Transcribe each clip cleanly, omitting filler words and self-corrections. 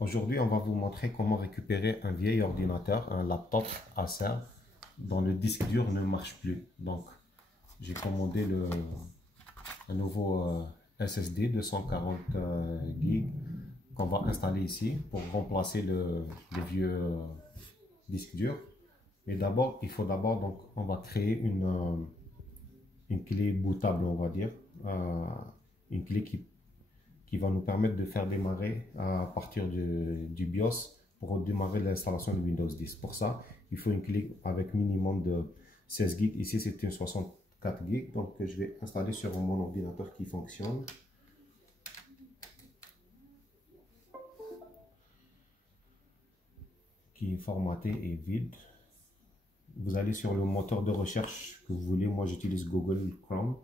Aujourd'hui, on va vous montrer comment récupérer un vieil ordinateur, un laptop Acer, dont le disque dur ne marche plus. Donc, j'ai commandé un nouveau SSD de 140 GB qu'on va installer ici pour remplacer le vieux disque dur. Mais d'abord, donc, on va créer une clé bootable, on va dire, une clé qui va nous permettre de faire démarrer à partir du BIOS pour démarrer l'installation de Windows 10. Pour ça, il faut une clé avec minimum de 16 GB. Ici, c'est une 64 GB. Donc, je vais installer sur mon ordinateur qui fonctionne. Qui est formaté et vide. Vous allez sur le moteur de recherche que vous voulez. Moi, j'utilise Google Chrome.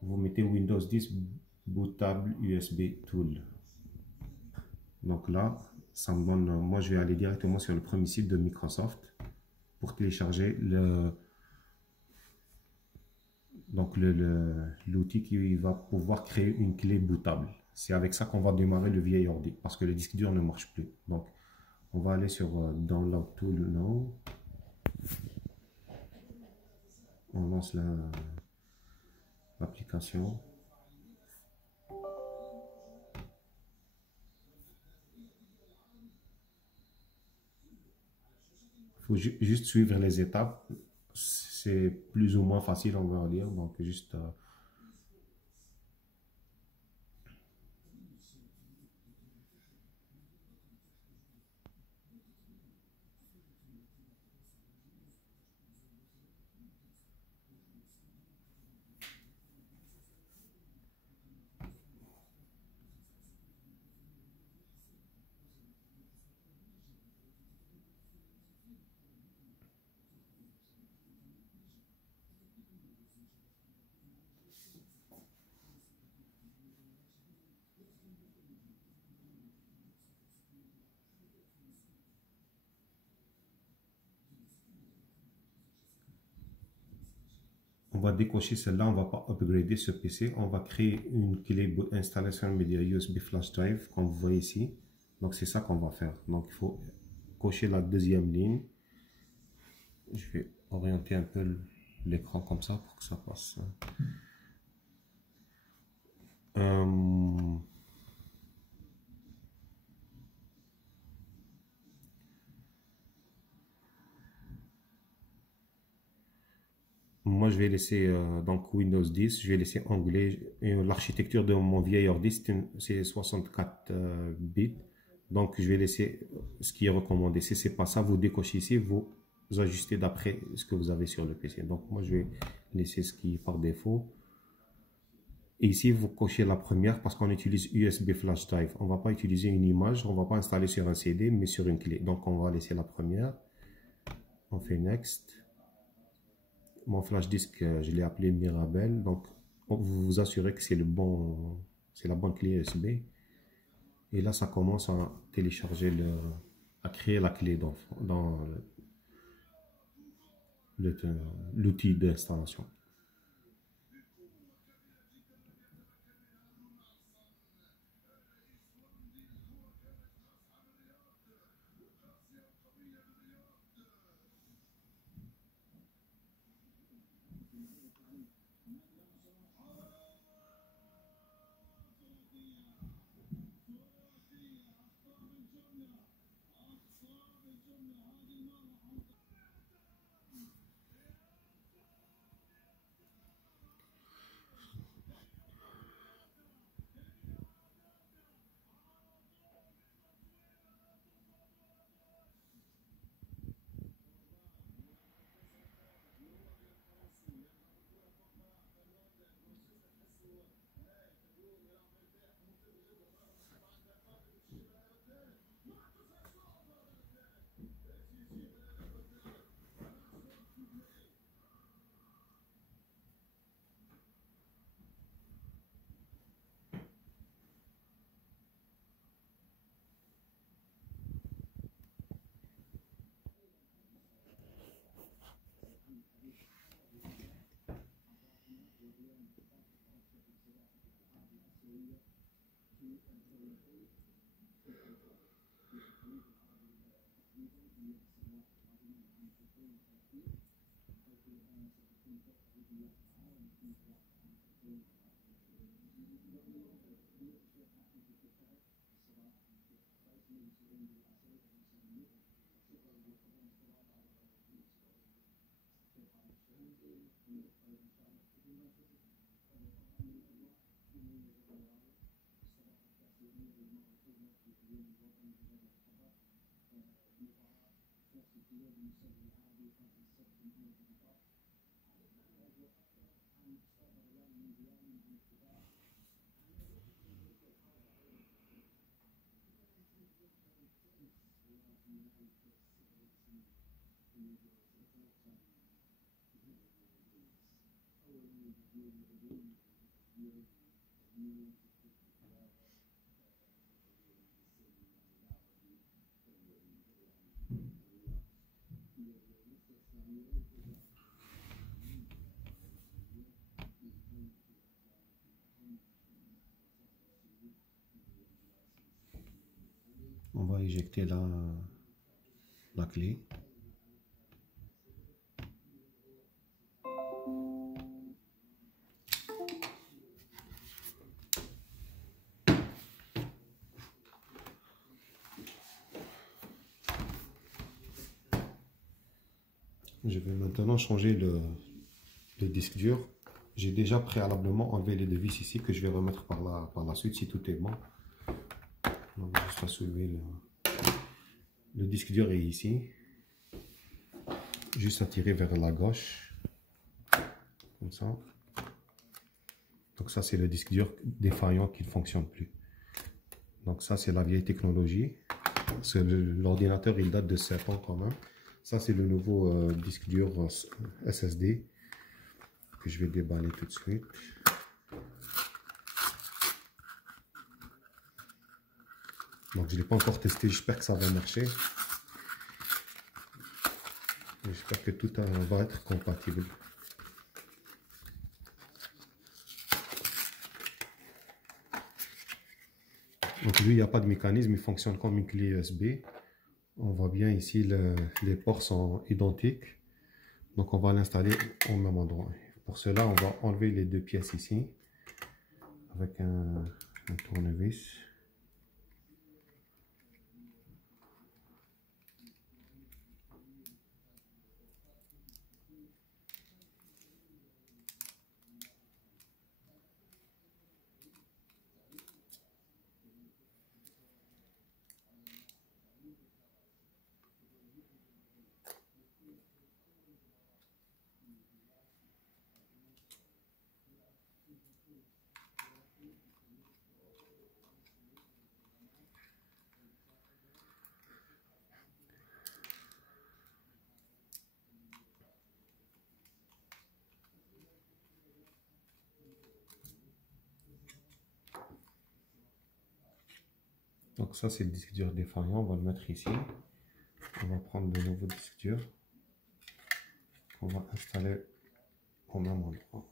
Vous mettez Windows 10 bootable USB tool. Donc là, ça me donne, moi je vais aller directement sur le premier site de Microsoft pour télécharger l'outil qui va pouvoir créer une clé bootable. C'est avec ça qu'on va démarrer le vieil ordi parce que le disque dur ne marche plus. Donc on va aller sur Download Tool Now. On lance l'application. Il faut juste suivre les étapes. C'est plus ou moins facile, on va dire. Donc juste on va décocher celle-là, on ne va pas upgrader ce PC, on va créer une clé installation media USB flash drive comme vous voyez ici. Donc c'est ça qu'on va faire. Donc il faut cocher la deuxième ligne. Je vais orienter un peu l'écran comme ça pour que ça passe. Moi, je vais laisser donc Windows 10, je vais laisser anglais. L'architecture de mon vieil ordi, c'est 64 bits. Donc, je vais laisser ce qui est recommandé. Si ce n'est pas ça, vous décochez ici, vous ajustez d'après ce que vous avez sur le PC. Donc, moi, je vais laisser ce qui est par défaut. Et ici, vous cochez la première parce qu'on utilise USB flash drive. On ne va pas utiliser une image, on ne va pas installer sur un CD, mais sur une clé. Donc, on va laisser la première. On fait Next. Mon flash disk, je l'ai appelé Mirabel. Donc, vous vous assurez que c'est la bonne clé USB. Et là, ça commence à télécharger à créer la clé dans l'outil d'installation. On va éjecter la clé. Je vais maintenant changer le disque dur. J'ai déjà préalablement enlevé les deux vis ici que je vais remettre par la suite si tout est bon. On va juste soulever le disque dur est ici. Juste à tirer vers la gauche. Comme ça. Donc ça c'est le disque dur défaillant qui ne fonctionne plus. Donc ça c'est la vieille technologie. L'ordinateur il date de 7 ans quand même. Ça c'est le nouveau disque dur SSD que je vais déballer tout de suite. Donc je ne l'ai pas encore testé, j'espère que ça va marcher. J'espère que tout va être compatible. Donc lui il n'y a pas de mécanisme, il fonctionne comme une clé USB. On voit bien ici les ports sont identiques. Donc on va l'installer au même endroit. Pour cela on va enlever les deux pièces ici avec un tournevis. Donc ça c'est le disque dur défaillant, on va le mettre ici. On va prendre le nouveau disque dur. On va installer au même endroit.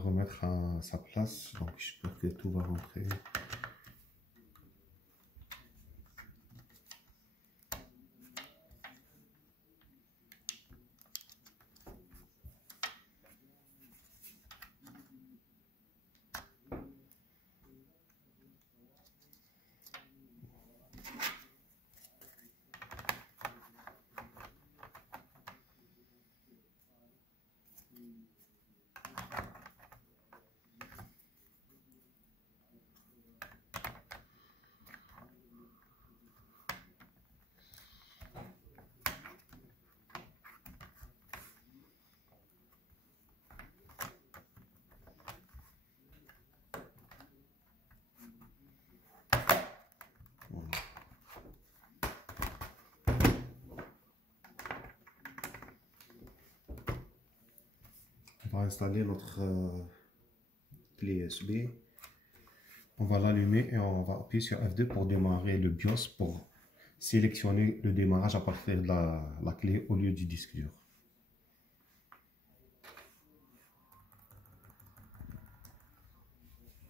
remettre à sa place. Donc j'espère que tout va rentrer. On va installer notre clé USB. On va l'allumer et on va appuyer sur F2 pour démarrer le BIOS, pour sélectionner le démarrage à partir de la clé au lieu du disque dur.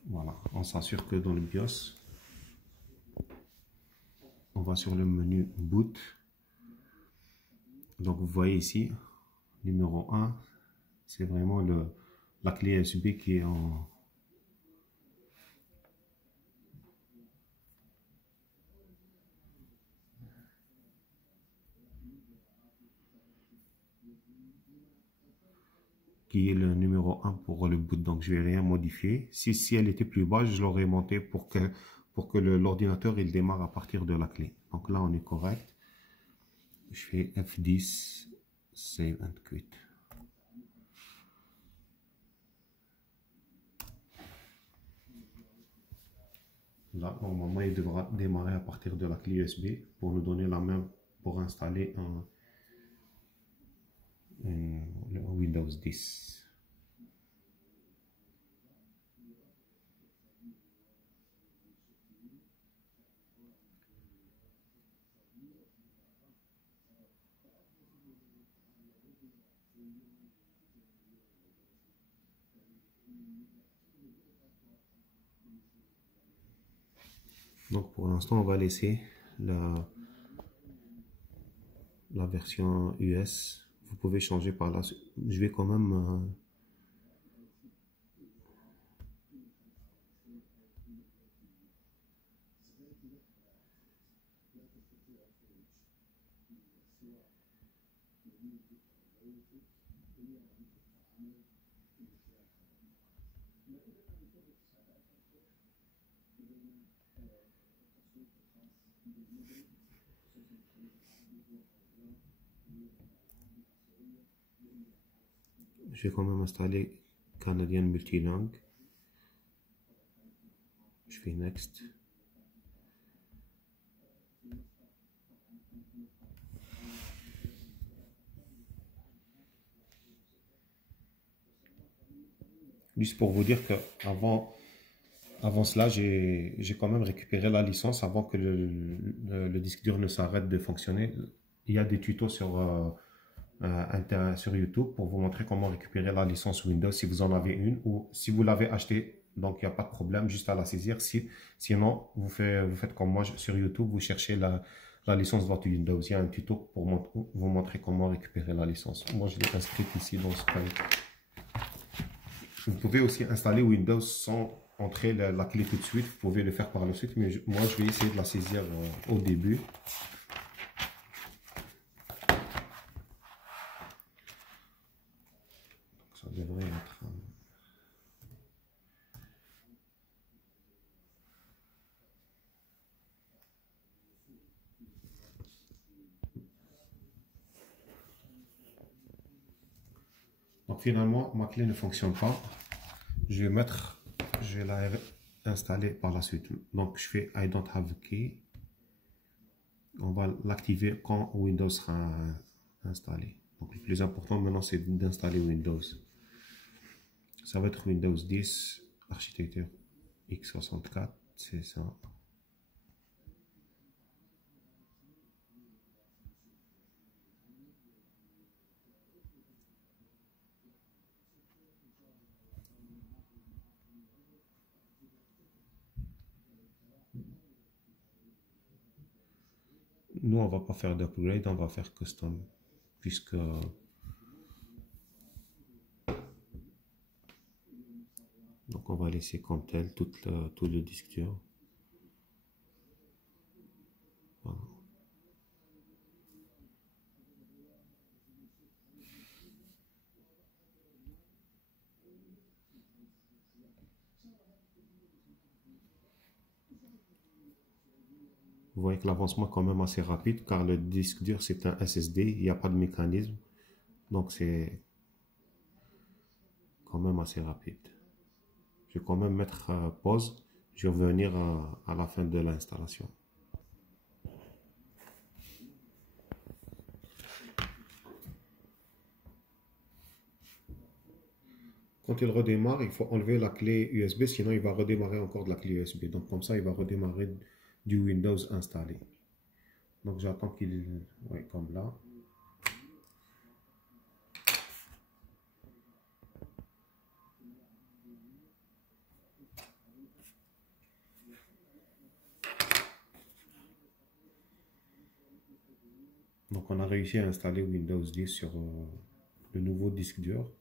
Voilà, on s'assure que dans le BIOS, on va sur le menu Boot. Donc vous voyez ici, numéro 1, c'est vraiment la clé USB qui est le numéro 1 pour le boot. Donc je vais rien modifier. Si elle était plus bas, je l'aurais monté pour que l'ordinateur il démarre à partir de la clé. Donc là on est correct. Je fais F10, Save and Quit. Là, normalement, il devra démarrer à partir de la clé USB pour nous donner la main pour installer le Windows 10. Donc pour l'instant, on va laisser la version US. Vous pouvez changer par là. Je vais quand même installer Canadian Multilangue. Je fais Next. Juste pour vous dire que avant cela, j'ai quand même récupéré la licence avant que le disque dur ne s'arrête de fonctionner. Il y a des tutos sur YouTube pour vous montrer comment récupérer la licence Windows si vous en avez une, ou si vous l'avez acheté, donc il n'y a pas de problème, juste à la saisir. Sinon, vous faites comme moi sur YouTube, vous cherchez la licence de votre Windows. Il y a un tuto pour vous montrer comment récupérer la licence. Moi, je l'ai inscrite ici dans ce cahier. Vous pouvez aussi installer Windows sans entrer la clé tout de suite. Vous pouvez le faire par la suite, mais moi, je vais essayer de la saisir au début. Ça devrait être... Donc finalement, ma clé ne fonctionne pas. Je vais la installer par la suite. Donc je fais I don't have a key. On va l'activer quand Windows sera installé. Donc le plus important maintenant, c'est d'installer Windows. Ça va être Windows 10, architecture x64, c'est ça. Nous, on va pas faire d'upgrade, on va faire custom, puisque donc on va laisser comme tel tout le disque dur. Voilà. Vous voyez que l'avancement est quand même assez rapide, car le disque dur c'est un SSD, il n'y a pas de mécanisme, donc c'est quand même assez rapide. Je vais quand même mettre pause, je vais revenir à la fin de l'installation. Quand il redémarre, il faut enlever la clé USB, sinon il va redémarrer encore de la clé USB. Donc comme ça, il va redémarrer du Windows installé. Donc j'attends qu'il... Oui, comme là. Donc on a réussi à installer Windows 10 sur le nouveau disque dur.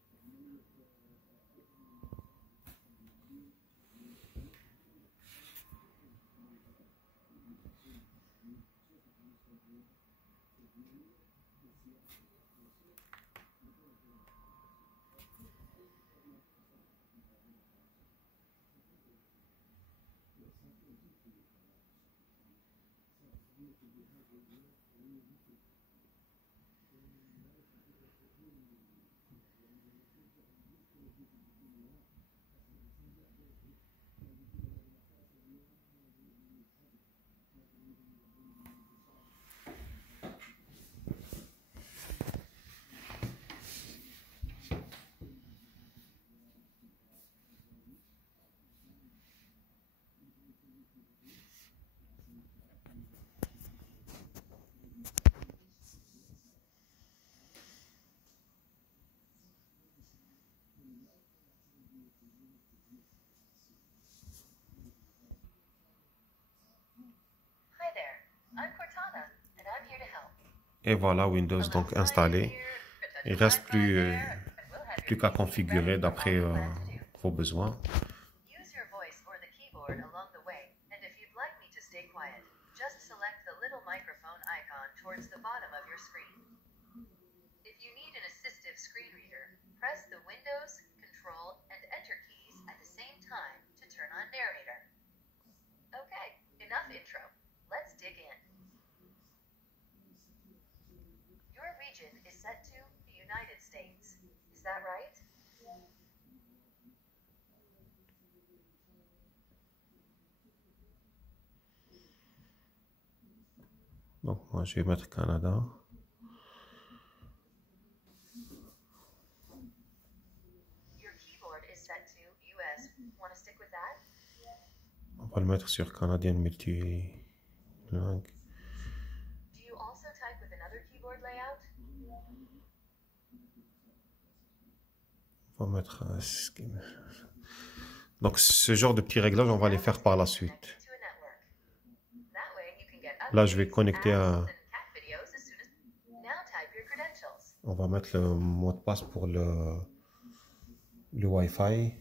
Et voilà Windows donc installé. Il ne reste plus qu'à configurer d'après vos besoins. Screen reader, press the Windows, Control, and Enter keys at the same time to turn on narrator. Okay, enough intro. Let's dig in. Your region is set to the United States. Is that right? Donc moi je vais mettre Canada. On va le mettre sur Canadian multilingue. On va mettre donc ce genre de petits réglages, on va les faire par la suite. Là, je vais connecter à... On va mettre le mot de passe pour le Wi-Fi.